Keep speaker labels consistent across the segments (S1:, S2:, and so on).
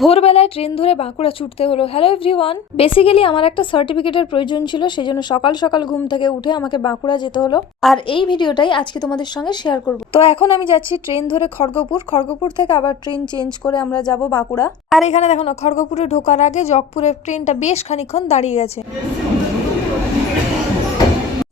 S1: ভোরবেলায় ট্রেন ধরে বাঁকুড়া ছুটতে হলো। হ্যালো এভরিওয়ান বেসিক্যালি আমার একটা সার্টিফিকেটের প্রয়োজন ছিল সেই জন্য সকাল সকাল ঘুম থেকে উঠে আমাকে বাঁকুড়া যেতে হলো। আর এই ভিডিওটাই আজকে তোমাদের সঙ্গে শেয়ার করব। তো এখন আমি যাচ্ছি ট্রেন ধরে খড়গপুর। খড়গপুর থেকে আবার ট্রেন চেঞ্জ করে আমরা যাব বাঁকুড়া। আর এখানে দেখো না, খড়গপুরে ঢোকার আগে জগপুরের ট্রেনটা বেশ খানিক্ষণ দাঁড়িয়ে গেছে।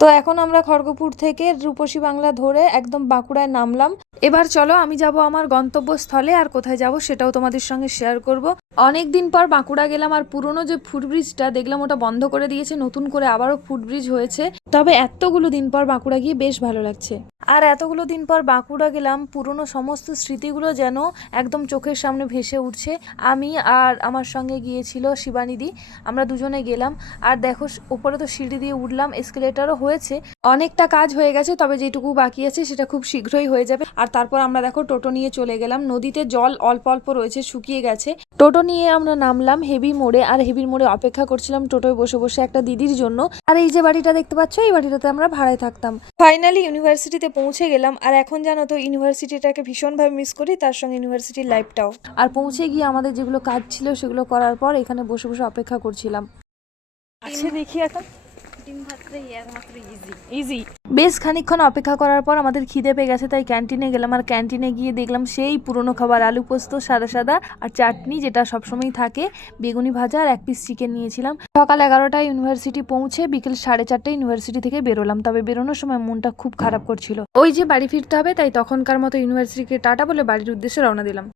S1: তো এখন আমরা খড়গপুর থেকে রূপসী বাংলা ধরে একদম বাঁকুড়ায় নামলাম। এবার চলো আমি যাব আমার গন্তব্যস্থলে আর কোথায় যাব সেটাও তোমাদের সঙ্গে শেয়ার করব। অনেক দিন পর বাঁকুড়া গেলাম আর পুরনো যে ফুটব্রিজটা দেখলাম ওটা বন্ধ করে দিয়েছে, নতুন করে আবারও ফুটব্রিজ হয়েছে। তবে এতগুলো দিন পর বাঁকুড়া গিয়ে বেশ ভালো লাগছে। আর এতগুলো দিন পর বাঁকুড়া গেলাম, পুরনো সমস্ত স্মৃতিগুলো যেন একদম চোখের সামনে ভেসে উঠছে। আমি আর আমার সঙ্গে গিয়েছিল শিবানিদি আমরা দুজনে গেলাম। আর দেখো উপরে তো সিঁড়ি দিয়ে উঠলাম এসকেলেটারও হয়েছে। অনেকটা কাজ হয়ে গেছে, তবে যেটুকু বাকি আছে সেটা খুব শীঘ্রই হয়ে যাবে। আর তারপর আমরা দেখো টোটো নিয়ে চলে গেলাম। নদীতে জল অল্প অল্প রয়েছে, শুকিয়ে গেছে। টোটো নিয়ে আমরা নামলাম হেভি মোড়ে, আর হেভির মোড়ে অপেক্ষা করছিলাম টোটোয় বসে বসে একটা দিদির জন্য। আর এই যে বাড়িটা দেখতে পাচ্ছ, এই বাড়িটাতে আমরা ভাড়ায় থাকতাম। ফাইনালি ইউনিভার্সিটিতে পৌঁছে গেলাম। আর এখন জানো তো ইউনিভার্সিটিটাকে ভীষণভাবে মিস করি, তার সঙ্গে ইউনিভার্সিটির লাইফটাও আর পৌঁছে গিয়ে আমাদের যেগুলো কাজ ছিল সেগুলো করার পর এখানে বসে বসে অপেক্ষা করছিলাম। আছে দেখি এখন। ইজি বেশ খানিকক্ষণ অপেক্ষা করার পর আমাদের খিদে পেয়ে গেছে, তাই ক্যান্টিনে গেলাম। আর ক্যান্টিনে গিয়ে দেখলাম সেই পুরনো খাবার, আলু পোস্ত, সাদা সাদা আর চাটনি, যেটা সবসময় থাকে। বেগুনি ভাজা আর এক পিস চিকেন নিয়েছিলাম। সকাল এগারোটায় ইউনিভার্সিটি পৌঁছে বিকেল সাড়ে চারটে ইউনিভার্সিটি থেকে বেরোলাম। তবে বেরোনোর সময় মনটা খুব খারাপ করছিল। ওই যে বাড়ি ফিরতে হবে, তাই তখনকার মতো ইউনিভার্সিটিকে টাটা বলে বাড়ির উদ্দেশ্যে রওনা দিলাম।